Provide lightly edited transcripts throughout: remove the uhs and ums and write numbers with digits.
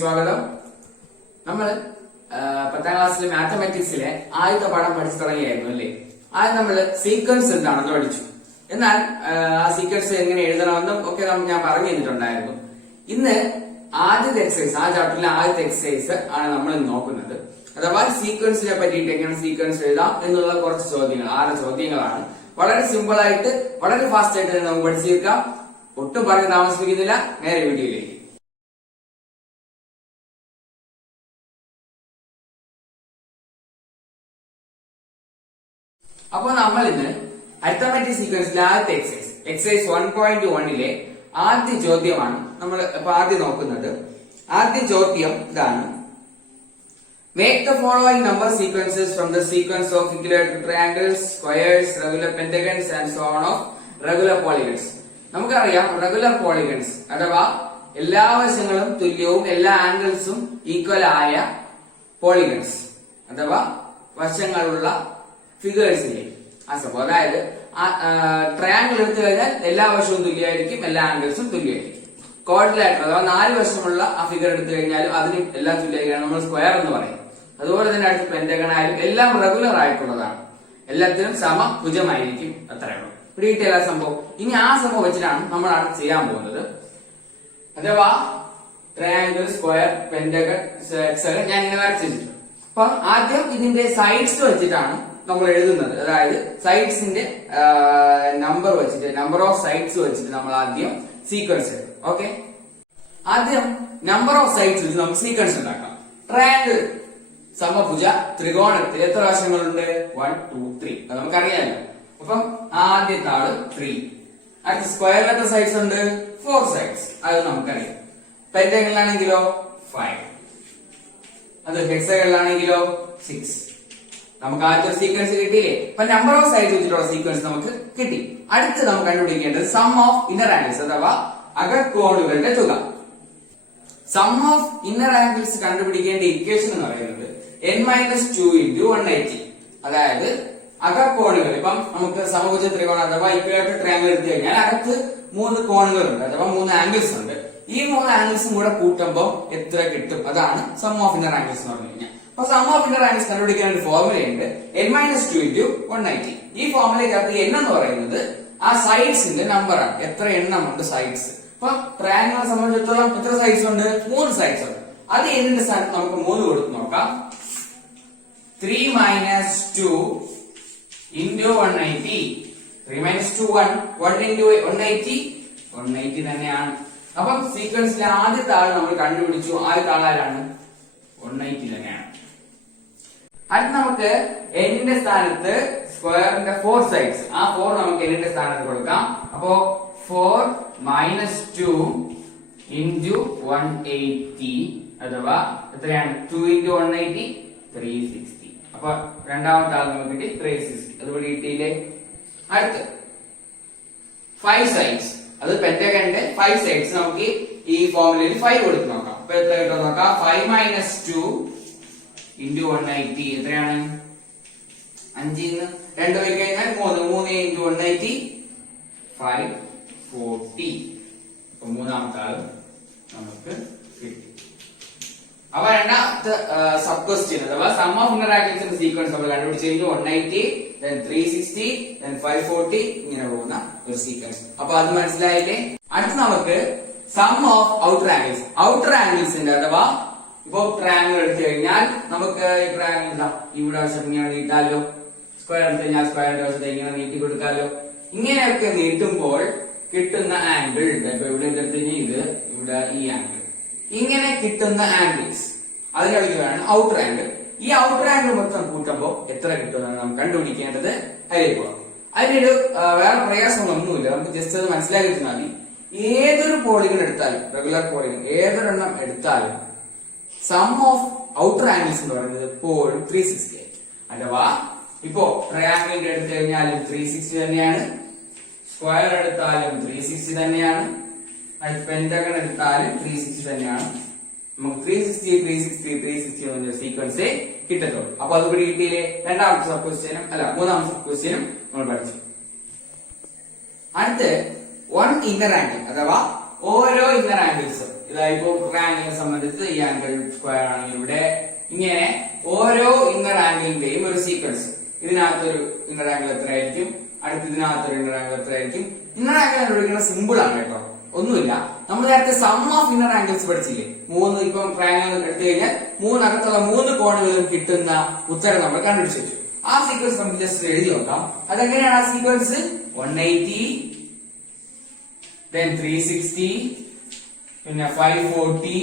സ്വാഗതം. നമ്മൾ 10ാം ക്ലാസ്സിലെ മാത്തമാറ്റിക്സിലെ ആദ്യത്തെ പാഠം പഠിച്ചു തുടങ്ങിയായിരുന്നു അല്ലേ? ആദ്യം നമ്മൾ സീക്വൻസ് എന്താണെന്ന് പഠിച്ചു. എന്നാൽ ആ സീക്വൻസ് എങ്ങനെ എഴുതണമെന്നും ഒക്കെ ഞാൻ പറഞ്ഞു തന്നിട്ടുണ്ടായിരുന്നു. ഇന്ന് ആദ്യത്തെ എക്സസൈസ്, ആ ചാപ്റ്ററിലെ ആദ്യത്തെ എക്സസൈസ് ആണ് നമ്മൾ നോക്കുന്നത്. അഥവാ സീക്വൻസിനെ പറ്റിയിട്ട് എങ്ങനെ സീക്വൻസ് എഴുതാം എന്നുള്ള കുറച്ച് ചോദ്യങ്ങൾ, 6 ചോദ്യങ്ങളാണ്. വളരെ സിമ്പിൾ ആയിട്ട് വളരെ ഫാസ്റ്റ് ആയിട്ട് നമുക്ക് പഠിച്ചു തീർക്കാം. ഒട്ടും പറഞ്ഞ് താമസിപ്പിക്കുന്നില്ല, നേരെ വീഡിയോയിലേക്ക്. അപ്പോൾ നമ്മൾ ഇന്ന് അരിത്തമാറ്റിക് സീക്വൻസിലെ ആദ്യത്തെ എക്സസൈസ് 1.1ലെ ആദ്യ ചോദ്യമാണ് നമ്മൾ ഇപ്പൊ ആദ്യം നോക്കുന്നത്. ആദ്യ ചോദ്യം ഇതാണ്: Make the following number sequences from the sequence of equilateral triangles, squares, regular pentagons and so on of regular polygons. നമുക്കറിയാം റെഗുലർ പോളിഗൺസ് അഥവാ എല്ലാ വശങ്ങളും തുല്യവും എല്ലാ ആംഗിൾസും ഈക്വൽ ആയ പോളിഗൺസ് അഥവാ വശങ്ങളുള്ള ഫിഗേഴ്സിലെ ആ സംഭവം. അതായത് ട്രയാങ്കിൾ എടുത്തു കഴിഞ്ഞാൽ എല്ലാ വശവും തുല്യമായിരിക്കും, എല്ലാ ആംഗിൾസും തുല്യമായിരിക്കും. ക്വാഡ്രിലാറ്ററൽ അഥവാ 4 വശമുള്ള ആ ഫിഗർ എടുത്തു കഴിഞ്ഞാലും അതിന് എല്ലാം തുല്യമായിരിക്കും, നമ്മൾ സ്ക്വയർ എന്ന് പറയും. അതുപോലെ തന്നെ അടുത്ത് പെന്റഗൺ ആയാലും എല്ലാം റെഗുലർ ആയിട്ടുള്ളതാണ്, എല്ലാത്തിനും സമഭുജമായിരിക്കും. അത്രയുള്ളൂ, ഡീറ്റെയിൽ ആ സംഭവം. ഇനി ആ സംഭവം വെച്ചിട്ടാണ് നമ്മൾ അടുത്ത് ചെയ്യാൻ പോകുന്നത്. അഥവാ ട്രയാങ്കിൾ, സ്ക്വയർ, പെന്റഗൺ, ഹെക്സഗൺ ഞാൻ ഇങ്ങനെ വരച്ചിട്ടുണ്ട്. അപ്പൊ ആദ്യം ഇതിന്റെ സൈഡ്സ് വെച്ചിട്ടാണ് നമ്മൾ എഴുതുന്നത്. അതായത് സൈഡ്സിന്റെ നമ്പർ വെച്ചിട്ട്, നമ്പർ ഓഫ് സൈഡ്സ് വെച്ചിട്ട് നമ്മൾ ആദ്യം സീക്വൻസ് എഴുതും. ഓക്കെ, ആദ്യം നമ്പർ ഓഫ് സൈഡ്സ് വെച്ച് നമുക്ക് സീക്വൻസ് ഉണ്ടാക്കാം. ട്രയാങ്കിൾ സമഭുജ ത്രികോണത്തിൽ എത്ര വശങ്ങളുണ്ട്? 1 2 3 അത് നമുക്കറിയാമല്ലോ. അപ്പം ആദ്യത്തെ ആള് 3. അടുത്ത സ്ക്വയറിൽ എത്ര സൈഡ്സ് ഉണ്ട്? 4 സൈഡ്സ്, അത് നമുക്കറിയാം. പെന്റഗണിലാണെങ്കിലോ 5, അത് ഹെക്സഗണിലാണെങ്കിലോ 6. നമുക്ക് ആദ്യത്തെ സീക്വൻസ് കിട്ടിയില്ലേ? അപ്പൊ നമ്പർ ഓഫ് സൈഡ്സ് വെച്ചിട്ടുള്ള സീക്വൻസ് നമുക്ക് കിട്ടി. അടുത്ത് നമുക്ക് കണ്ടുപിടിക്കേണ്ടത് സം ഓഫ് ഇന്നർ ആംഗിൾസ് അഥവാ അകക്കോണുകളുടെ തുക. സം ഓഫ് ഇന്നർ ആംഗിൾസ് കണ്ടുപിടിക്കേണ്ട ഇക്വേഷൻ എന്ന് പറയുന്നത് n-2 × 180. അതായത് അകക്കോണുകൾ, ഇപ്പം നമുക്ക് സമഭുജ ത്രികോണം അഥവാ ഇക്വലാറ്ററൽ ട്രയാങ്കിൾ എടുത്തു കഴിഞ്ഞാൽ അകത്ത് 3 കോണുകളുണ്ട് അഥവാ 3 ആംഗിൾസ് ഉണ്ട്. ഈ 3 ആംഗിൾസും കൂടെ കൂട്ടുമ്പോൾ എത്ര കിട്ടും? അതാണ് സം ഓഫ് ഇന്നർ ആംഗിൾസ് എന്ന് പറഞ്ഞു കഴിഞ്ഞാൽ. അപ്പൊ സം ഓഫ് ഇന്നർ ആംഗിൾസ് കണ്ടുപിടിക്കാൻ ഒരു ഫോർമുലയുണ്ട്, n-2 × 180. ഈ ഫോർമുലയ്ക്കകത്ത് n എന്ന് പറയുന്നത് ആ സൈഡ്സിന്റെ നമ്പർ ആണ്, എത്ര എണ്ണമുണ്ട് സൈഡ്സ്. അപ്പൊ ട്രയാങ്കിളിനെ സംബന്ധിച്ചിടത്തോളം എത്ര സൈഡ്സ് ഉണ്ട്? 3 സൈഡ്സ് ഉണ്ട്. അത് എന്നിന്റെ സ്ഥാനത്ത് നമുക്ക് 3 കൊടുത്ത് നോക്കാം. 3 - 2 × 180. 3 - 2 1, 1 × 180 180 തന്നെയാണ്. അപ്പം സീക്വൻസിലെ ആദ്യത്തെ ആൾ നമ്മൾ കണ്ടുപിടിച്ചു. ആദ്യത്തെ ആളാരാണ്? 180 തന്നെയാണ്. അടുത്ത് നമുക്ക് എന്നിന്റെ സ്ഥാനത്ത് സ്ക്വയറിന്റെ 4 സൈഡ്സ്, ആ 4 നമുക്ക് എന്നിന്റെ സ്ഥാനത്ത് കൊടുക്കാം. അപ്പോ 4 - 2 × 180 അഥവാ എത്രയാണ്? 2 × 180 360. അപ്പൊ രണ്ടാമത്തെ ആൾ നമുക്ക് കിട്ടി 360. അതുപോലെ കിട്ടിയില്ലേ? അടുത്ത് 5 സൈഡ്സ്, അത് പെന്റഗണിന്റെ 5 സൈഡ്സ് നമുക്ക് ഈ ഫോർമുലയിൽ 5 കൊടുത്ത് നോക്കാം. അപ്പൊ എത്ര കിട്ടും നോക്കാം. 5 - 2 × 180 എത്രയാണ്? 5 ന്ന് 2 പോയി കഴിഞ്ഞാൽ 3 × 180 540. അപ്പൊ മൂന്നാമത്തെ ആള് നമുക്ക് കിട്ടി. അപ്പൊ രണ്ടാമത്തെ സബ് ക്വസ്റ്റ്യൻ അഥവാ സം ഓഫ് ഇന്നർ ആംഗിൾസിന്റെ സീക്വൻസ് നമ്മൾ കണ്ടുപിടിച്ചു കഴിഞ്ഞു. 180 then 360 then 540 ഇങ്ങനെ പോകുന്ന ഒരു സീക്വൻസ്. അപ്പൊ അത് മനസ്സിലായില്ലേ? അടുത്ത് നമുക്ക് sum of outer angles. Outer ആംഗിൾസിന്റെ അഥവാ ഇപ്പൊ ട്രയാങ്കിൾ എടുത്തു കഴിഞ്ഞാൽ നമുക്ക് ഈ ട്രയാങ്കിൾ എന്താ ഇവിടെ വശം ഇങ്ങനെ നീട്ടാലോ, സ്ക്വയർ എടുത്തു കഴിഞ്ഞാൽ സ്ക്വയറിന്റെ വശത്തെ ഇങ്ങനെ നീട്ടി കൊടുക്കാലോ. ഇങ്ങനെയൊക്കെ നീട്ടുമ്പോൾ കിട്ടുന്ന ആംഗിൾ, ഇപ്പൊ ഇവിടെ എടുത്തു കഴിഞ്ഞാൽ ഇത്, ഇവിടെ ഈ ആംഗിൾ, ഇങ്ങനെ കിട്ടുന്ന ആംഗിൾസ് അതിനെ വിളിക്കുകയാണ് ഔട്ടർ ആംഗിൾ. ഈ ഔട്ടർ ആംഗിൾ മൊത്തം കൂട്ടുമ്പോൾ എത്ര കിട്ടുമെന്നാണ് നമുക്ക് കണ്ടുപിടിക്കേണ്ടത്. അതിലേക്ക് പോകാം. അതിനൊരു വേറെ പ്രയാസങ്ങളൊന്നുമില്ല, നമുക്ക് ജസ്റ്റ് അത് മനസ്സിലാക്കി മതി. ഏതൊരു പോളിഗൺ എടുത്താലും, റെഗുലർ പോളിഗൺ ഏതൊരെണ്ണം എടുത്താലും സം ഓഫ് ഔട്ടർ ആംഗിൾസ് എന്ന് പറയുന്നത് എപ്പോഴും 360 ആയിരിക്കും. അഥവാ ഇപ്പോ ട്രയാങ്കിളിന്റെ എടുത്തു കഴിഞ്ഞാലും 360 തന്നെയാണ്, സ്ക്വയർ എടുത്താലും 360 തന്നെയാണ്, പെന്റഗൺ എടുത്താലും 360 തന്നെയാണ്. നമുക്ക് 360 360 360 എന്ന സീക്വൻസേ കിട്ടത്തുള്ളൂ. അപ്പൊ അതുകൂടി കിട്ടിയില്ലേ? രണ്ടാമത്തെ സബ് ക്വസ്റ്റ്യനും മൂന്നാമത്തെ സബ് ക്വസ്റ്റ്യനും നമ്മൾ പഠിച്ചു. അടുത്ത് 1 ഇന്നർ ആംഗിൾ അഥവാ ഓരോ ഇന്നർ ആംഗിൾസും ഇതായിപ്പോ ആംഗിളിനെ സംബന്ധിച്ച് ഈ ആംഗിൾ സ്ക്വയർ ആണെങ്കിൽ ഇവിടെ ഇങ്ങനെ ഓരോ ഇന്നർ ആംഗിളിന്റെയും ഒരു സീക്വൻസ്. ഇതിനകത്തൊരു ഇന്നർ ആംഗിൾ എത്രയായിരിക്കും, അടുത്ത് ഇതിനകത്തൊരു ഇന്നർ ആംഗിൾ എത്രയായിരിക്കും. ഇന്നർ ആംഗിൾ കണ്ടുപിടിക്കുന്ന സിമ്പിൾ ആണ് കേട്ടോ, ഒന്നുമില്ല. നമ്മൾ നേരത്തെ സം ഓഫ് ഇന്നർ ആംഗിൾസ് പഠിച്ചില്ലേ, മൂന്ന് ഇപ്പം ട്രയാംഗിൾ എടുത്തു കഴിഞ്ഞാൽ മൂന്നകത്തുള്ള മൂന്ന് കോണുകളിലും കിട്ടുന്ന ഉത്തരം നമ്മൾ കണ്ടുപിടിച്ചു. ആ സീക്വൻസ് നമുക്ക് ജസ്റ്റ് എഴുതി നോക്കാം. അതെങ്ങനെയാണ് ആ സീക്വൻസ്? 180, then 360, പിന്നെ 540,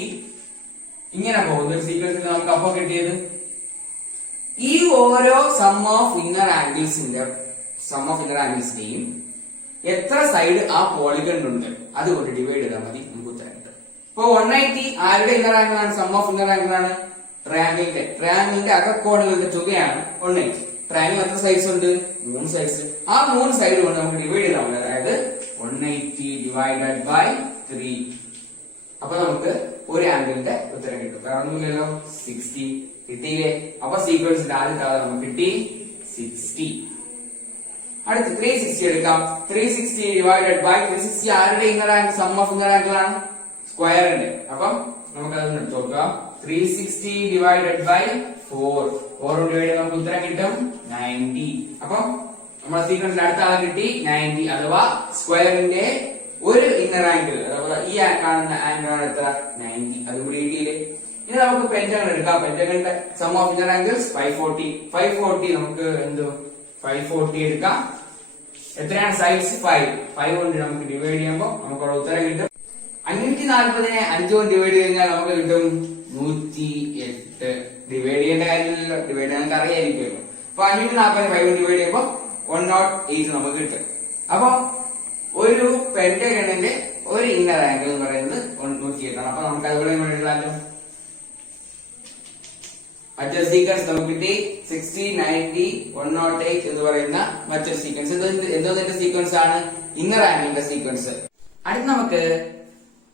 ഇങ്ങനെ പോകുന്ന ഒരു സീക്വൻസിൽ നമുക്ക് അപ്പൊ കിട്ടിയത്. ഈ ഓരോ സം ഓഫ് ഇന്നർ ആംഗിൾസിന്റെയും എത്ര സൈഡ് ആ പോളിഗണിലുണ്ട് അതുകൊണ്ട് ഡിവൈഡ് ചെയ്താൽ മതി, നമുക്ക് ഉത്തരം കിട്ടും. ഇപ്പൊ 180 ആരുടെ ഇന്നർ ആംഗിൾ ആണ്? സം ഓഫ് ഇന്നർ ആംഗിൾ ആണ്. ട്രയാംഗിളിന്റെ അകക്കോണുകളുടെ തുകയാണ് 180. ട്രയാംഗിൾ എത്ര സൈഡ്സ് ഉണ്ട്? 3 സൈഡ്സ്. ആ 3 സൈഡ് കൊണ്ട് നമുക്ക് ഡിവൈഡ് ചെയ്താൽ മതി. അതായത് 180 ഡിവൈഡഡ് ബൈ 3. അപ്പൊ നമുക്ക് ഒരു ആംഗിളിന്റെ ഉത്തരം കിട്ടും. വേറെ ഒന്നുമില്ലല്ലോ, 60 കിട്ടിയില്ലേ? അപ്പൊ സീക്വൻസിന്റെ ആദ്യത്തെ ആളെ നമുക്ക് കിട്ടി 60. അടുത്ത് 360 എടുക്കാം. 360 ഡിവൈഡഡ് ബൈ 360 ആരുടെ inner angle? Sum of inner angle ആണ്, സ്ക്വയറിന്റെ. അപ്പം നമുക്ക് അതൊന്ന് എടുത്ത് നോക്കാം. 360 ഡിവൈഡഡ് ബൈ 4 ഡിവൈഡ് ചെയ്ത് നമുക്ക് ഉത്തരം കിട്ടും 90. അപ്പം നമ്മുടെ സീക്വൻസിന്റെ അടുത്ത ആളെ കിട്ടി 90, അഥവാ സ്ക്വയറിന്റെ ഒരു ഇന്നർ ആംഗിൾ, അഥവാ ഈ കാണുന്ന ആംഗിൾ ആണ് എത്ര? 90. അതുകൂടി കിട്ടിയില്ലേ? ഇനി നമുക്ക് പെന്റഗൺ എടുക്കാം. പെന്റഗണിന്റെ സം ഓഫ് ഇന്നർ ആംഗിൾസ് 540 നമുക്ക് എന്ത് 540 എടുക്കാം. എത്രയാണ് സൈഡ്സ്? 5 കൊണ്ട് നമുക്ക് ഡിവൈഡ് ചെയ്യുമ്പോൾ നമുക്ക് ഉത്തരം കിട്ടും 540നെ 5 കൊണ്ട് ഡിവൈഡ് കഴിഞ്ഞാൽ നമുക്ക് കിട്ടും 108. ഡിവൈഡ് ചെയ്യേണ്ട കാര്യമില്ലല്ലോ, ഡിവൈഡ് ചെയ്യാൻ അറിയായിരിക്കുമല്ലോ. അപ്പൊ 540 5 കൊണ്ട് ഡിവൈഡ് ചെയ്യുമ്പോൾ 108 നമുക്ക് കിട്ടും. അപ്പൊ ഒരു പെന്റഗണിന്റെ ഒരു ഇന്നർ ആംഗിൾ എന്ന് പറയുന്നത് 108 ആണ്. അപ്പൊ നമുക്ക് അതുപോലെ എഴുതാമല്ലോ. മറ്റൊരു സീക്വൻസ് നമുക്ക് കിട്ടി 60, 90, 108 എന്ന് പറയുന്ന മറ്റൊരു സീക്വൻസ്. എന്തോന്നിന്റെ സീക്വൻസ് ആണ്? ഇന്നർ ആംഗിളിന്റെ സീക്വൻസ്. അടുത്ത് നമുക്ക്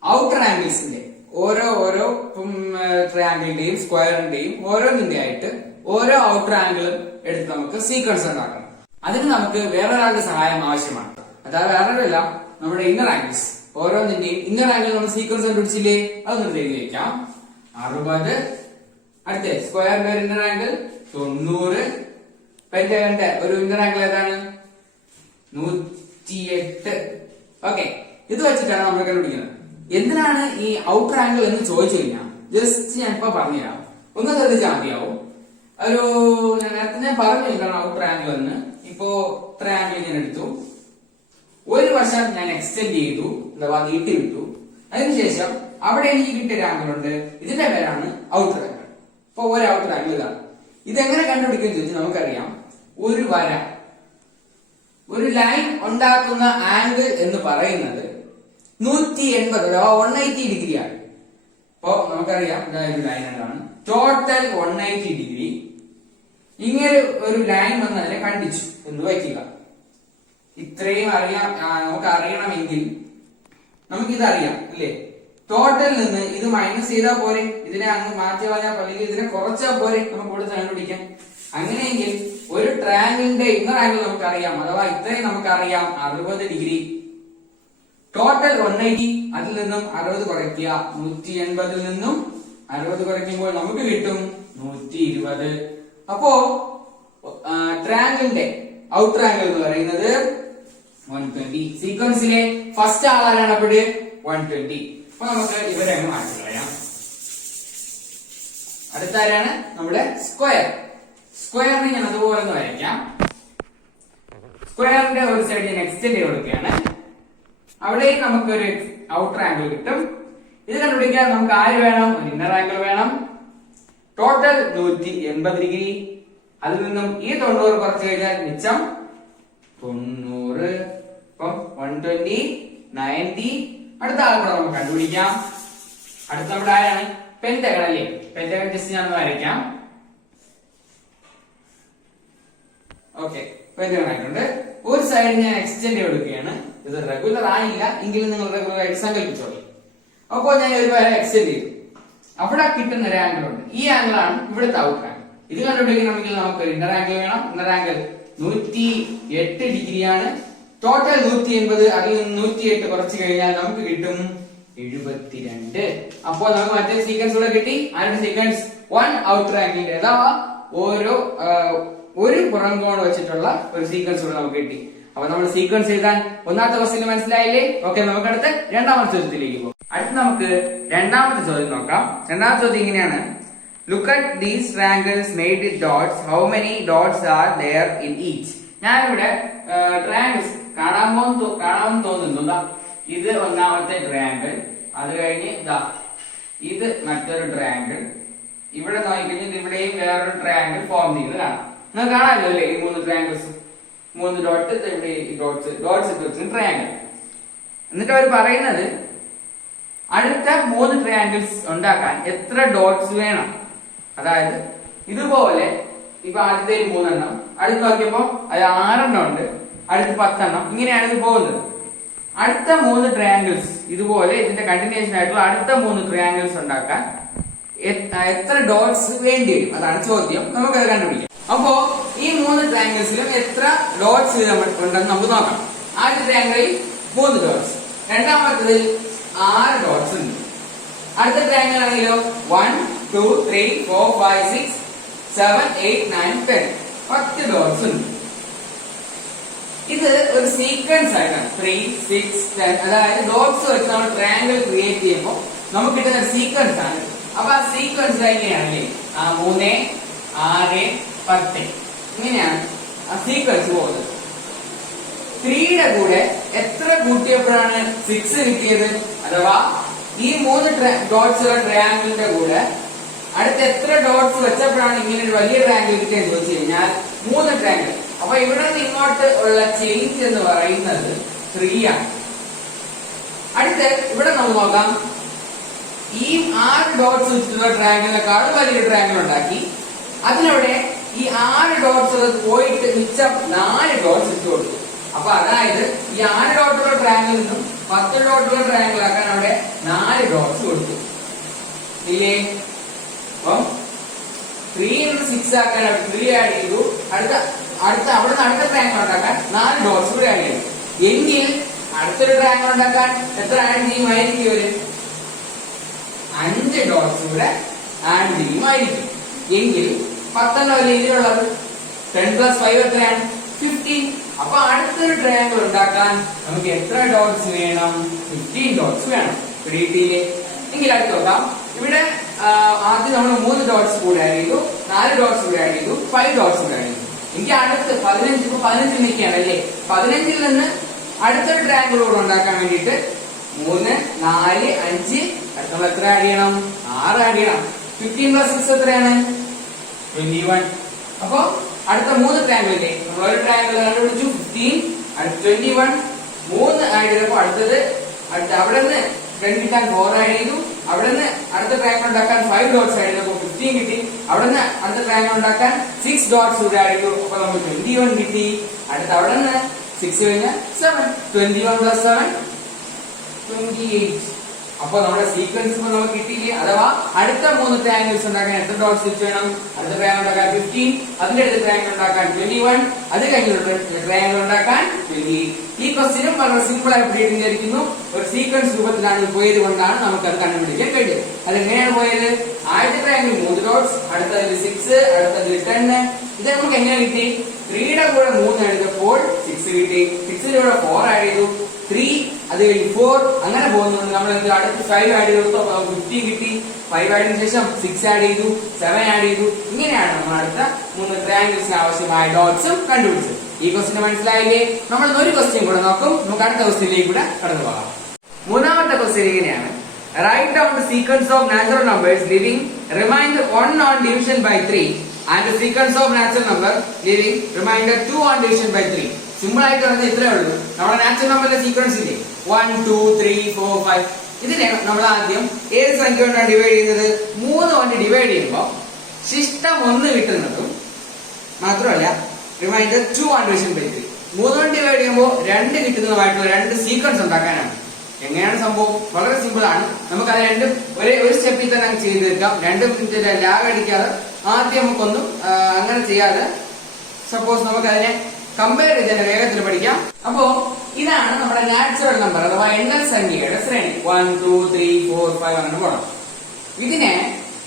ഔട്ടർ ആംഗിൾസിന്റെ ഓരോ ട്രയാംഗിളിന്റെയും സ്ക്വയറിന്റെയും ഓരോന്നിന്റെ ആയിട്ട് ഓരോ ഔട്ടർ ആംഗിളും എടുത്ത് നമുക്ക് സീക്വൻസ് ഉണ്ടാക്കണം. അതിന് നമുക്ക് വേറൊരാളുടെ സഹായം ആവശ്യമാണ്. അതായത് വേറൊരല്ല, നമ്മുടെ ഇന്നർ ആംഗിൾസ് ഓരോന്നിന്റെയും ഇന്നർ ആംഗിൾ നമ്മൾ സീക്വൻസ് കണ്ടുപിടിച്ചില്ലേ, അതൊന്ന് എഴുതി വെക്കാം. 60, അടുത്ത സ്ക്വയറിന്റെ ഒരു ഇന്നർ ആംഗിൾ 90, പെന്റഗണിന്റെ ഒരു ഇന്നർ ആംഗിൾ ഏതാണ്? 108. ഓക്കെ, ഇത് വെച്ചിട്ടാണ് നമ്മൾ കണ്ടുപിടിക്കുന്നത്. എന്തിനാണ് ഈ ഔട്ടർ ആംഗിൾ എന്ന് ചോദിച്ചു കഴിഞ്ഞാൽ ജസ്റ്റ് ഞാൻ ഇപ്പൊ പറഞ്ഞുതരാം, ഒന്ന് ശ്രദ്ധിച്ചാൽ മതിയാവും. നേരത്തെ ഞാൻ പറഞ്ഞു എന്താണ് ഔട്ടർ ആംഗിൾ എന്ന്. ഇപ്പോ ട്രയാംഗിൾ ഞാൻ എടുത്തു, ഒരു വശം ഞാൻ എക്സ്റ്റെൻഡ് ചെയ്തു, അഥവാ നീട്ടി വിട്ടു. അതിനുശേഷം അവിടെ എനിക്ക് കിട്ടിയ ആംഗിൾ ഉണ്ട്, ഇതിന്റെ പേരാണ് ഔട്ടർ ആംഗിൾ. ഇപ്പൊ ഒരു ഔട്ടർ ആംഗിൾ ഇതാണ്. ഇതെങ്ങനെ കണ്ടുപിടിക്കും ചോദിച്ചാൽ നമുക്കറിയാം, ഒരു വര, ഒരു ലൈൻ ഉണ്ടാക്കുന്ന ആംഗിൾ എന്ന് പറയുന്നത് 180 അഥവാ 180 ഡിഗ്രിയാണ്. അപ്പോ നമുക്കറിയാം ഇതൊരു ലൈൻ എന്താണ്, ടോട്ടൽ 180 ഡിഗ്രി. ഇങ്ങനെ ഒരു ലൈൻ വന്നതിനെ കണ്ടിച്ചു എന്ന് വയ്ക്കുക. ഇത്രയും നമുക്ക് അറിയണമെങ്കിൽ നമുക്കിത് അറിയാം അല്ലേ? ടോട്ടലിൽ നിന്ന് ഇത് മൈനസ് ചെയ്താൽ പോരെ, ഇതിനെ അങ്ങ് മാറ്റി കളഞ്ഞാൽ അല്ലെങ്കിൽ ഇതിനെ കുറച്ചാൽ പോരെ നമുക്ക് ഇവിടെ കണ്ടുപിടിക്കാം. അങ്ങനെയെങ്കിൽ ഒരു ട്രയാംഗിളിന്റെ ഇന്നർ ആംഗിൾ നമുക്കറിയാം, അഥവാ ഇത്രയും നമുക്കറിയാം 60 ഡിഗ്രി. ടോട്ടൽ 180, അതിൽ നിന്നും 60 കുറയ്ക്കുക, 180ൽ നിന്നും 60 കുറയ്ക്കുമ്പോൾ നമുക്ക് കിട്ടും 120. അപ്പോ ട്രയാംഗിളിന്റെ ഔട്ടർ ആംഗിൾ എന്ന് പറയുന്നത് 120. സീക്വൻസിലെ ഫസ്റ്റ് ആളാരാണ് അപ്പോൾ 120. അപ്പൊ നമുക്ക് ഇവരെ അങ്ങ് മാറ്റി കളയാം. അടുത്ത ആരാണ്? നമ്മുടെ സ്ക്വയർ. സ്ക്വയറിനെ ഞാൻ അതുപോലെ ഒന്ന് വരയ്ക്കാം. സ്ക്വയറിന്റെ ഒരു സൈഡ് ഞാൻ എക്സ്റ്റെൻഡ് ചെയ്ത് കൊടുക്കുകയാണ്. അവിടെയും നമുക്കൊരു ഔട്ടർ ആംഗിൾ കിട്ടും. ഇത് കണ്ടുപിടിക്കാൻ നമുക്ക് ആര് വേണം? ഒരു ഇന്നർ ആംഗിൾ വേണം. Total 180 degree. അതിൽ നിന്നും ഈ 90 കുറച്ച് കഴിഞ്ഞാൽ മിച്ചം 90. അപ്പം 120, 90. അടുത്ത ആൾ കൂടെ നമുക്ക് കണ്ടുപിടിക്കാം. അടുത്ത നമ്മുടെ ആരാണ്? പെന്റഗൺ അല്ലേ? പെന്റഗൺ ജസ്റ്റ് ഞാൻ വരയ്ക്കാം. ഓക്കെ, പെന്റഗൺ ആയിട്ടുണ്ട്. ഒരു സൈഡ് ഞാൻ എക്സ്റ്റെൻഡ് ചെയ്ത് കൊടുക്കുകയാണ്. ഇത് റെഗുലർ ആയില്ല എങ്കിലും നിങ്ങൾ റെഗുലർ ആയിട്ട് സങ്കല്പിച്ചോളൂ. അപ്പോൾ ഞാൻ ഒരു വര എക്സ്റ്റെൻഡ് ചെയ്തു. അവിടെ കിട്ടുന്ന ഒരു ആംഗിൾ ഉണ്ട്. ഈ ആംഗിൾ ആണ് ഇവിടുത്തെ ഔട്ടർ ആംഗിൾ. ഇത് കണ്ടുപിടിക്കണമെങ്കിൽ നമുക്ക് ഇന്നർ ആംഗിൾ വേണം. ഇന്നർ ആംഗിൾ 108 ഡിഗ്രിയാണ്. ടോട്ടൽ 180, അതിൽ നിന്ന് 108 കുറച്ച് കഴിഞ്ഞാൽ നമുക്ക് കിട്ടും 72. അപ്പോ നമുക്ക് മറ്റൊരു സീക്വൻസ് കൂടെ കിട്ടി. അതിന്റെ സീക്വൻസ് 1 ഔട്ടർ ആംഗിളിന്റെ അഥവാ ഓരോ ഒരു പുറം കോൺ വെച്ചിട്ടുള്ള ഒരു സീക്വൻസ് കൂടെ നമുക്ക് കിട്ടി. അപ്പൊ നമ്മൾ സീക്വൻസ് എഴുതാൻ ഒന്നാമത്തെ ക്വസ്റ്റ്യൻ മനസ്സിലായില്ലേ? ഓക്കെ, നമുക്ക് അടുത്ത് രണ്ടാമത്തെ ചോദ്യത്തിലേക്ക് പോകും. അടുത്ത് നമുക്ക് രണ്ടാമത്തെ ചോദ്യം നോക്കാം. രണ്ടാമത്തെ ചോദ്യം ഇങ്ങനെയാണ്: look at these triangles made with dots. How many dots are there in each? ഞാനിവിടെ ട്രയാങ്കിൾസ് കാണാമെന്ന് തോന്നുന്നു. ഇത് ഒന്നാമത്തെ ട്രയാങ്കിൾ, അത് കഴിഞ്ഞ് ഇത് മറ്റൊരു ട്രയാങ്കിൾ, ഇവിടെ നോക്കിക്കഴിഞ്ഞാൽ ഇവിടെയും വേറൊരു ട്രയാങ്കിൾ ഫോം ചെയ്യുന്നത് കാണാം. നിങ്ങൾക്ക് കാണാമല്ലോ അല്ലേ ഈ 3 ട്രയാങ്കിൾസ്, 3 ഡോട്ട്, ഇവിടെ ഡോട്ട്സ് ഇട്ട് വെച്ചിട്ട് ട്രയാങ്കിൾ. എന്നിട്ട് അവർ പറയുന്നത് അടുത്ത 3 ട്രയാങ്കിൾസ് ഉണ്ടാക്കാൻ എത്ര ഡോട്ട്സ് വേണം. അതായത് ഇതുപോലെ ഇപ്പൊ ആദ്യത്തെ 3 എണ്ണം, അടുത്ത് നോക്കിയപ്പോ അത് 6 എണ്ണം ഉണ്ട്, അടുത്ത് 10 എണ്ണം, ഇങ്ങനെയാണ് ഇത് പോകുന്നത്. അടുത്ത 3 ട്രയാങ്കിൾസ് ഇതുപോലെ ഇതിന്റെ കണ്ടിന്യൂഷൻ ആയിട്ടുള്ള അടുത്ത 3 ട്രയാങ്കിൾസ് ഉണ്ടാക്കാൻ എത്ര ഡോട്ട്സ് വേണ്ടി വരും? അതാണ് ചോദ്യം. നമുക്കത് കണ്ടുപിടിക്കാം. അപ്പോ ഈ 3 ട്രയാങ്കിൾസിലും എത്ര ഡോട്ട്സ് ഉണ്ടെന്ന് നമുക്ക് നോക്കാം. ആദ്യത്തെ ട്രയാങ്കിളിൽ 3 ഡോട്ട്സ്, രണ്ടാമത്തതിൽ 6 ഡോട്ട്സ് ഉണ്ട്. അടുത്ത ട്രയാങ്കിൾ ആണെങ്കിലോ 1 2 3 4 5 6 7 8 9 10 10 ഡോട്ട്സ് ഉണ്ട്. ഇത് ഒരു സീക്വൻസ് ആയിട്ടാണ് 3 6 10, അതായത് ഡോട്ട്സ് വെച്ച് നമ്മൾ ട്രയാങ്കിൾ ക്രിയേറ്റ് ചെയ്യുമ്പോൾ നമുക്ക് കിട്ടുന്ന ഒരു സീക്വൻസ് ആണ്. അപ്പൊ ആ സീക്വൻസ് എങ്ങനെയാണല്ലേ 3 6 10 ഇങ്ങനെയാണ് ആ സീക്വൻസ് പോകുന്നത്. 3യുടെ കൂടെ എത്ര കൂട്ടിയപ്പോഴാണ് 6 കിട്ടിയത്? അഥവാ ഈ 3 ഡോട്ട്സ് ഉള്ള ട്രയാങ്കിളിന്റെ കൂടെ അടുത്ത എത്ര ഡോട്ട്സ് വെച്ചപ്പോഴാണ് ഇങ്ങനെ ഒരു വലിയ ട്രയാങ്കിൾ കിട്ടിയെന്ന് ചോദിച്ചു കഴിഞ്ഞാൽ 3 ട്രയാങ്കിൾ. അപ്പൊ ഇവിടെ നിന്ന് ഇങ്ങോട്ട് ഉള്ള ചേഞ്ച് എന്ന് പറയുന്നത് 3 ആണ്. അടുത്ത് ഇവിടെ നമുക്ക് നോക്കാം. ഈ 6 ഡോട്ട്സ് വെച്ചിട്ടുള്ള ട്രയാങ്കിളിനെക്കാളും വലിയൊരു ട്രയാങ്കിൾ ഉണ്ടാക്കി. അതിലൂടെ ഈ 6 ഡോട്ട്സ് പോയിട്ട് മിച്ചം 4 ഡോട്ട്സ് ഇട്ട് കൊടുത്തു. അപ്പൊ അതായത് ഈ 6 ഡോട്ടുള്ള ട്രയാങ്കിളിൽ നിന്നും 10 ഡോട്ടുള്ള ട്രയാങ്കിൾ ആക്കാൻ അവിടെ 4 ഡോട്ട്സ് കൊടുത്തു ഇല്ലേ? അപ്പം 3 6 ആക്കാൻ 3 ആഡ് ചെയ്തു. അടുത്ത അവിടെ നിന്ന് അടുത്ത ട്രയാങ്കിൾ ഉണ്ടാക്കാൻ 4 ഡോട്ട്സ് കൂടെ ആഡ് ചെയ്തു. എങ്കിൽ അടുത്തൊരു ട്രയാങ്കിൾ ഉണ്ടാക്കാൻ എത്ര ആഡ് ചെയ്യുമായിരിക്കും? ഒരു 5 ഡോട്ട്സ് കൂടെ ആഡ് ചെയ്യുമായിരിക്കും. എങ്കിൽ 10 അല്ലേ ഇതിലുള്ളത്? 10 + 5 എത്രയാണ്? 15. അപ്പൊ അടുത്തൊരു ട്രയാങ്കിൾ ഉണ്ടാക്കാൻ നമുക്ക് എത്ര ഡോട്ട്സ് വേണം? 15 ഡോട്ട്സ് വേണം. കിട്ടിയില്ലേ? എങ്കിൽ അടുത്ത് നോക്കാം. ഇവിടെ ആദ്യം നമ്മൾ 3 ഡോട്ട്സ് കൂടെ ആഡ് ചെയ്തു, 4 ഡോട്ട്സ് കൂടെ ആഡ് ചെയ്തു, 5 ഡോട്ട്സ് കൂടെ ആഡ് ചെയ്തു. എനിക്ക് അടുത്ത് 15 നിൽക്കുകയാണ് അല്ലേ? 15ൽ നിന്ന് അടുത്തൊരു ട്രയാങ്കിൾ കൂടെ ഉണ്ടാക്കാൻ വേണ്ടിയിട്ട് 3 4 5 നമ്മൾ എത്ര ആഡ് ചെയ്യണം? 6 ആഡ് ചെയ്യണം. 15 + 6 എത്രയാണ്? 21. അപ്പൊ അടുത്ത 3 ട്രയാങ്കിളില്ലേ, നമ്മൾ ഒരു ട്രയാങ്കിൾ കണ്ടുപിടിച്ചു 15, അടുത്ത 21, 3 ആഡ് ചെയ്തപ്പോ അടുത്തത് അവിടെ നിന്ന് 10 കിട്ടാൻ 4 ആഡ് ചെയ്തു. അവിടെ നിന്ന് അടുത്ത ട്രയാങ്കിൾ ഉണ്ടാക്കാൻ 5 ഡോട്ട്സ് ആഡ് ചെയ്തപ്പോ 15 കിട്ടി. അവിടെ നിന്ന് അടുത്ത ട്രയാങ്കിൾ ഉണ്ടാക്കാൻ 6 ഡോട്ട്സ് കൂടെ ആഡ് ചെയ്തു. അപ്പൊ നമുക്ക് 21 കിട്ടി. അടുത്ത അവിടെ നിന്ന് 6 കഴിഞ്ഞാൽ 7, 21 + 7 28. അപ്പൊ നമ്മുടെ സീക്വൻസ് നമുക്ക് കിട്ടിയില്ലേ? അഥവാ അടുത്ത 3 ട്രയാങ്കിൾസ് ഉണ്ടാക്കാൻ എത്ര ഡോട്ട്സ് വെച്ച് വേണം? അടുത്ത ട്രയാങ്കിൾ ഉണ്ടാക്കാൻ 15, അതിന്റെ അടുത്ത ട്രയാങ്കിൾ ഉണ്ടാക്കാൻ 21, അത് കഴിഞ്ഞിട്ട് ട്രയാങ്കിൾ ഉണ്ടാക്കാൻ 28. ഈ ക്വസ്റ്റ്യനും വളരെ സിമ്പിൾ ആയി പിടിയിരിക്കുന്നു. ഒരു സീക്വൻസ് രൂപത്തിലാണ് പോയത് കൊണ്ടാണ് നമുക്ക് അത് കണ്ടുപിടിക്കാൻ കഴിയും. അതെങ്ങനെയാണ് പോയത്? ആദ്യത്തെ ട്രയാങ്കിൾ 3 ഡോട്ട്സ്, അടുത്തതിൽ 6, അടുത്തതിൽ 10. ഇത് നമുക്ക് എങ്ങനെ കിട്ടി? 3യുടെ കൂടെ 3 എഴുതപ്പോൾ 6 കിട്ടി. 6ന്റെ കൂടെ 4 ആഡ് ചെയ്തു, 3, അത് കഴിഞ്ഞ് 4, അങ്ങനെ പോകുന്നുണ്ട്. നമ്മൾ അടുത്ത് 5 ആഡ് ചെയ്തു, 15 കിട്ടി. 5 ആഡിന് ശേഷം 6 ആഡ് ചെയ്തു, 7 ആഡ് ചെയ്തു. ഇങ്ങനെയാണ് നമ്മൾ അടുത്ത 3 ട്രയാങ്കിൾസിന് ആവശ്യമായ ഡോട്ട്സും കണ്ടുപിടിച്ചത്. ഈ ക്വസ്റ്റ്യൻ മനസ്സിലായില്ലേ? നമ്മൾ ഒരു ക്വസ്റ്റ്യൻ കൂടെ നോക്കും. നമുക്ക് അടുത്ത ക്വസ്റ്റ്യനിലേക്ക് കൂടെ കടന്നു പോകാം. മൂന്നാമത്തെ ക്വസ്റ്റ്യൻ ഇങ്ങനെയാണ്: write down the sequence of natural numbers leaving remainder 1 on division by 3 and the sequence of natural number leaving remainder 2 on division by 3. Simple ആയിട്ട് പറഞ്ഞാൽ ഇത്രേ ഉള്ളൂ. നമ്മുടെ നാച്ചുറൽ നമ്പറിന്റെ സീക്വൻസ് ഇല്ലേ 1 2 3 4 5. ഇതിനെ നമ്മൾ ആദ്യം ഏത് സംഖ്യ കൊണ്ടാണ് ഡിവൈഡ് ചെയ്യുന്നത്? 3 കൊണ്ട് ഡിവൈഡ് ചെയ്യുമ്പോൾ ശിഷ്ടം 1 കിട്ടുന്നതും മാത്രമല്ല റിമൈൻഡർ 2 on division by 3. 3 കൊണ്ട് ഡിവൈഡ് ചെയ്യുമ്പോൾ 2 കിട്ടുന്നതുമായിട്ടുള്ള 2 സീക്വൻസ് ഉണ്ടാക്കാനാണ്. എങ്ങനെയാണ് സംഭവം? വളരെ സിമ്പിൾ ആണ്. നമുക്ക് അത് രണ്ടും ഒരു സ്റ്റെപ്പിൽ തന്നെ ചെയ്ത് തീർക്കാം. 2 മിനിറ്റ് ലാഗ് അടിക്കാതെ ആദ്യം നമുക്കൊന്നും അങ്ങനെ ചെയ്യാതെ സപ്പോസ് നമുക്ക് അതിനെ കമ്പയർ ചെയ്ത് വേഗത്തിൽ പഠിക്കാം. അപ്പോ ഇതാണ് നമ്മുടെ നാച്ചുറൽ നമ്പർ അഥവാ എണ്ണൽ സംഖ്യയുടെ ശ്രേണി. 1 2 3 4 5 അങ്ങനെ പോകണം. ഇതിനെ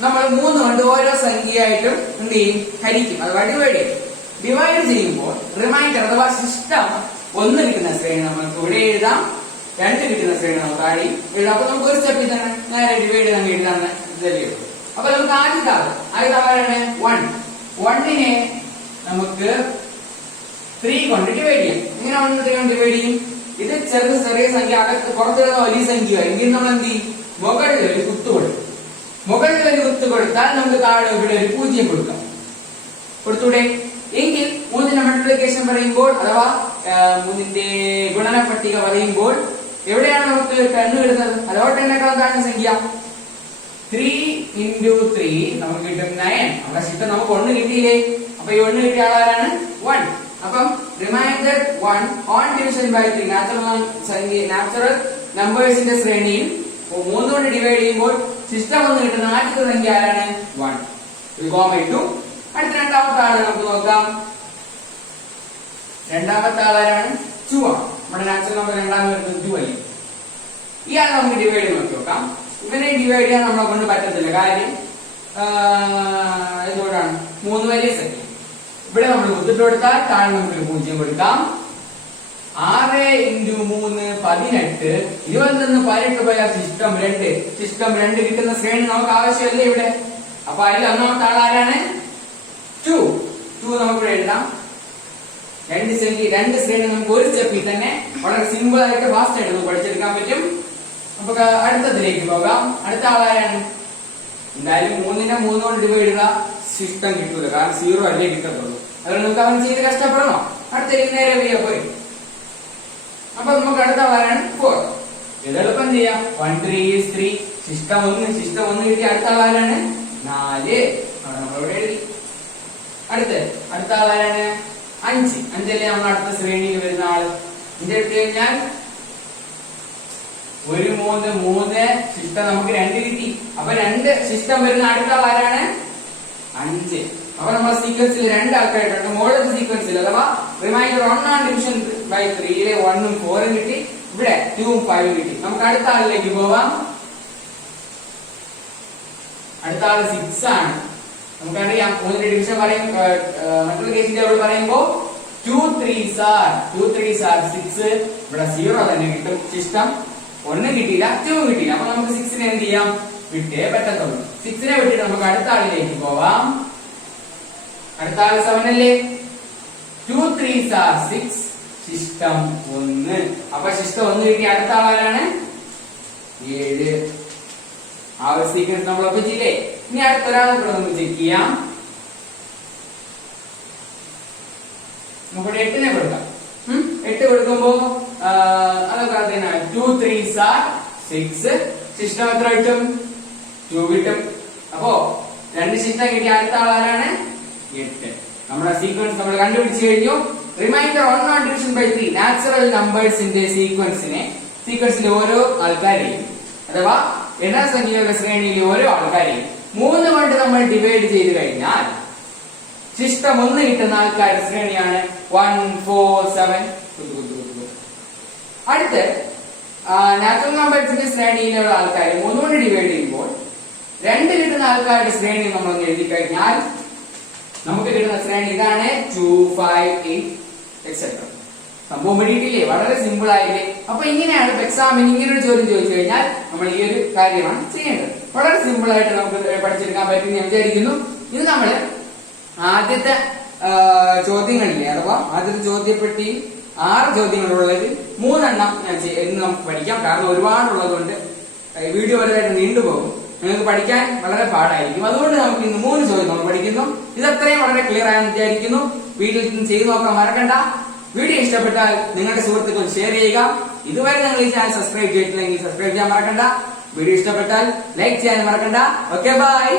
നമ്മൾ 3 കൊണ്ട് ഓരോ സംഖ്യയായിട്ടും എന്ത് ചെയ്യും? ഹരിക്കും അഥവാ ഡിവൈഡ് ചെയ്യും. ഡിവൈഡ് ചെയ്യുമ്പോൾ റിമൈൻഡർ അഥവാ ശിഷ്ടം 1 കിട്ടുന്ന ശ്രേണി നമുക്ക് ഇവിടെ എഴുതാം, 2 കിട്ടുന്ന ശ്രേണി നമുക്ക് താഴെ എഴുതാം. അപ്പൊ നമുക്ക് ഒരു സ്റ്റെപ്പിൽ തന്നെ നേരെ ഡിവൈഡ് തന്നെ എഴുതാന്ന് ഇതല്ലേ. അപ്പൊ നമുക്ക് ആദ്യത്തെ ആരാണ്? 1. 1നെ നമുക്ക് 3 കൊണ്ട് ഡിവൈഡ് ചെയ്യാം. എങ്ങനെ 1 3 കൊണ്ട് ഡിവൈഡ് ചെയ്യും? ഇത് ചെറിയ സംഖ്യ അകത്ത് പുറത്തുള്ള വലിയ സംഖ്യ എങ്കിൽ നമ്മൾ എന്ത് ചെയ്യും? മുകളിൽ ഒരു കുത്ത് കൊടുക്കും. മുകളിൽ ഒരു കുത്ത് കൊടുത്താൽ നമുക്ക് താഴെ ഇവിടെ ഒരു 0 കൊടുക്കാം. കൊടുത്തൂടെ? എങ്കിൽ 3ന്റെ മൾട്ടിപ്ലിക്കേഷൻ പറയുമ്പോൾ അഥവാ 3ന്റെ ഗുണന പട്ടിക പറയുമ്പോൾ എവിടെയാണ് നമുക്ക് 10 കിട്ടുന്നത്? അഥവാ 10 താഴ്ന്ന സംഖ്യ 3 into 3 നമുക്ക് കിട്ടും 9. നമ്മുടെ ശിഷ്ടം നമുക്ക് 1 കിട്ടിയില്ലേ? അപ്പൊ ഈ 1 കിട്ടിയ ആളാരാണ്? 1. അപ്പം remainder 1 on division by 3 natural നമ്പേഴ്സിന്റെ ശ്രേണിയിൽ 3 കൊണ്ട് ഡിവൈഡ് ചെയ്യുമ്പോൾ ശിഷ്ടം 1 കിട്ടുന്ന ആദ്യത്തെ സംഖ്യ ആരാണ്? 1. അടുത്ത രണ്ടാമത്തെ ആള് നമുക്ക് നോക്കാം. രണ്ടാമത്തെ ആളാരാണ്? 2 ആണ്. നമ്മുടെ നാച്ചുറൽ നമ്പർ രണ്ടാമത് വരുന്നത് 2 അല്ലേ? ഇയാളെ നമുക്ക് ഡിവൈഡ് ചെയ്ത് നോക്കാം. ഇവനെ ഡിവൈഡ് ചെയ്യാൻ നമ്മളെ കൊണ്ട് പറ്റത്തില്ല. കാര്യം എന്തുകൊണ്ടാണ്? 3 വലിയ സംഖ്യ. ഇവിടെ നമ്മൾ കുത്തിട്ട് കൊടുത്താൽ താഴെ നമുക്ക് 0 കൊടുക്കാം. 6 into 3 18. 18 പോയാൽ ശിഷ്ടം 2. ശിഷ്ടം 2 കിട്ടുന്ന ശ്രേണി നമുക്ക് ആവശ്യമല്ലേ ഇവിടെ? അപ്പൊ അതിൽ ഒന്നാമത്തെ ആളാരാണ്? 2 നമുക്ക് എഴുതാം. 2 ശ്രേണി നമുക്ക് ഒരു സ്റ്റെപ്പിൽ തന്നെ വളരെ സിമ്പിൾ ആയിട്ട് ഫാസ്റ്റ് ആയിട്ട് നമുക്ക് പഠിച്ചെടുക്കാൻ പറ്റും. അപ്പൊ അടുത്തതിലേക്ക് പോകാം. അടുത്ത ആളാരാണ്? എന്തായാലും 3നെ 3 കൊണ്ട് ഡിവൈഡ് ചെയ്താൽ ശിഷ്ടം കിട്ടൂല. കാരണം 0 അല്ലേ കിട്ടത്തുള്ളൂ. അതുകൊണ്ട് നമുക്ക് അവൻ ചെയ്ത് കഷ്ടപ്പെടണോ? അടുത്തേക്ക് നേരെ വരിക പോയി. അപ്പൊ നമുക്ക് അടുത്ത ആളാരാണ്? 4. ഇത് എളുപ്പം ചെയ്യാം. 1 3 is 3. ശിഷ്ടം 1 കിട്ടി. അടുത്ത ആളാരാണ്? 4. അവിടെ നമ്മളിവിടെ എഴുതി. അടുത്ത ആളാരാണ്? 5 അല്ലേ നമ്മൾ അടുത്ത ശ്രേണിയിൽ വരുന്ന ആള്. ഇതിന്റെ എടുത്തു കഴിഞ്ഞാൽ 1 3 ശിഷ്ടം നമുക്ക് 2 കിട്ടി. അപ്പൊ 2 ശിഷ്ടം വരുന്ന അടുത്ത ആളാരാണ്? 5. അപ്പൊ നമ്മുടെ സീക്വൻസിൽ 2 ആൾക്കാരായിട്ടുണ്ട്. മോഡൽ സീക്വൻസിൽ അഥവാ റിമൈൻഡർ 1 ഓൺ ഡിവിഷൻ ബൈ 3 1 ഉം 4 ഉം കിട്ടി. ഇവിടെ 2 ഉം 5 ഉം കിട്ടി. നമുക്ക് അടുത്ത ആളിലേക്ക് പോവാം. അടുത്ത ആള് 6 ആണ്. നമുക്കറിയാം 3ന്റെ ഡിവിഷൻ പറയും മൾട്ടിപ്ലിക്കേഷൻ ടേബിൾ പറയുമ്പോ 2 3s are 6. ഇവിടെ 0 തന്നെ കിട്ടും. ശിഷ്ടം 1 കിട്ടിയില്ല, 2 കിട്ടിയില്ല. അപ്പൊ നമുക്ക് 6നെ എന്ത് ചെയ്യാം? വിട്ടേ പറ്റത്തുള്ളൂ. 6നെ വിട്ടിട്ട് നമുക്ക് അടുത്ത ആളിലേക്ക് പോവാം. അടുത്ത ആള് 7 അല്ലേ? 2 3s are 6. ശിഷ്ടം 1. അപ്പൊ ശിഷ്ടം 1 കിട്ടി. അടുത്ത ആളാരാണ്? 7. ആ ഒരു സീക്വൻസ് നമ്മൾ ഒപ്പിച്ചില്ലേ? ഇനി അടുത്ത ഒരാളെ കൂടെ നമുക്ക് ചെക്ക് ചെയ്യാം. നമുക്ക് 8നെ കൊടുക്കാം. 8 കൊടുക്കുമ്പോ അതൊക്കെ 2 3s are 6. ശിഷ്ടം എത്ര കിട്ടും? 2 കിട്ടും. അപ്പോ 2 ശിഷ്ടം കിട്ടിയ അടുത്ത ആളാരാണ്? 8. നമ്മുടെ സീക്വൻസ് നമ്മൾ കണ്ടുപിടിച്ചു കഴിഞ്ഞു. Remainder 1 on division by 3 natural നമ്പേഴ്സിന്റെ സീക്വൻസിലെ ഓരോ ആൾക്കാരെയും അഥവാ എണ്ണസംഖ്യകളുടെ ശ്രേണിയിലെ ഓരോ ആൾക്കാരെയും 3 കൊണ്ട് നമ്മൾ ഡിവൈഡ് ചെയ്ത് കഴിഞ്ഞാൽ ശിഷ്ടം 1 കിട്ടുന്ന ആൾക്കാരുടെ ശ്രേണിയാണ് 1 4 7. അടുത്ത് നാച്ചുറൽ നമ്പേഴ്സിന്റെ ശ്രേണിയിലുള്ള ആൾക്കാരെ 3 കൊണ്ട് ഡിവൈഡ് ചെയ്യുമ്പോൾ 2 കിട്ടുന്ന ആൾക്കാരുടെ ശ്രേണി നമ്മൾ എഴുതി കഴിഞ്ഞാൽ നമുക്ക് കിട്ടുന്ന ശ്രേണി ഇതാണ് 2 5 8 എക്സെട്ര. സംഭവം പിടിയിട്ടില്ലേ? വളരെ സിമ്പിൾ ആയില്ലേ? അപ്പൊ ഇങ്ങനെയാണ് എക്സാമിന് ഇങ്ങനെ ഒരു ചോദ്യം ചോദിച്ചു കഴിഞ്ഞാൽ നമ്മൾ ഈ ഒരു കാര്യമാണ് ചെയ്യേണ്ടത്. വളരെ സിമ്പിൾ ആയിട്ട് നമുക്ക് പഠിച്ചെടുക്കാൻ പറ്റും ഞാൻ വിചാരിക്കുന്നു. ഇത് നമ്മള് ആദ്യത്തെ ചോദ്യങ്ങളില്ലേ അഥവാ ആദ്യത്തെ ചോദ്യപ്പെട്ടി 6 ചോദ്യങ്ങളുള്ളത് 3 എണ്ണം ഞാൻ ഇന്ന് നമുക്ക് പഠിക്കാം. കാരണം ഒരുപാടുള്ളത് കൊണ്ട് വീഡിയോ വലുതായിട്ട് നീണ്ടുപോകും. നിങ്ങൾക്ക് പഠിക്കാൻ വളരെ പാടായിരിക്കും. അതുകൊണ്ട് നമുക്ക് ഇന്ന് 3 ചോദ്യം നമ്മൾ പഠിക്കുന്നു. ഇതത്രയും വളരെ ക്ലിയർ ആയെന്ന് വിചാരിക്കുന്നു. വീട്ടിൽ ചെയ്തു നോക്കാൻ മറക്കണ്ട. വീഡിയോ ഇഷ്ടപ്പെട്ടാൽ നിങ്ങളുടെ സുഹൃത്തുക്കൾ ഷെയർ ചെയ്യുക. ഇതുവരെ നിങ്ങൾ ഈ ചാനൽ സബ്സ്ക്രൈബ് ചെയ്തിട്ടില്ലെങ്കിൽ സബ്സ്ക്രൈബ് ചെയ്യാൻ മറക്കണ്ട. വീഡിയോ ഇഷ്ടപ്പെട്ടാൽ ലൈക്ക് ചെയ്യാൻ മറക്കണ്ട. Okay bye.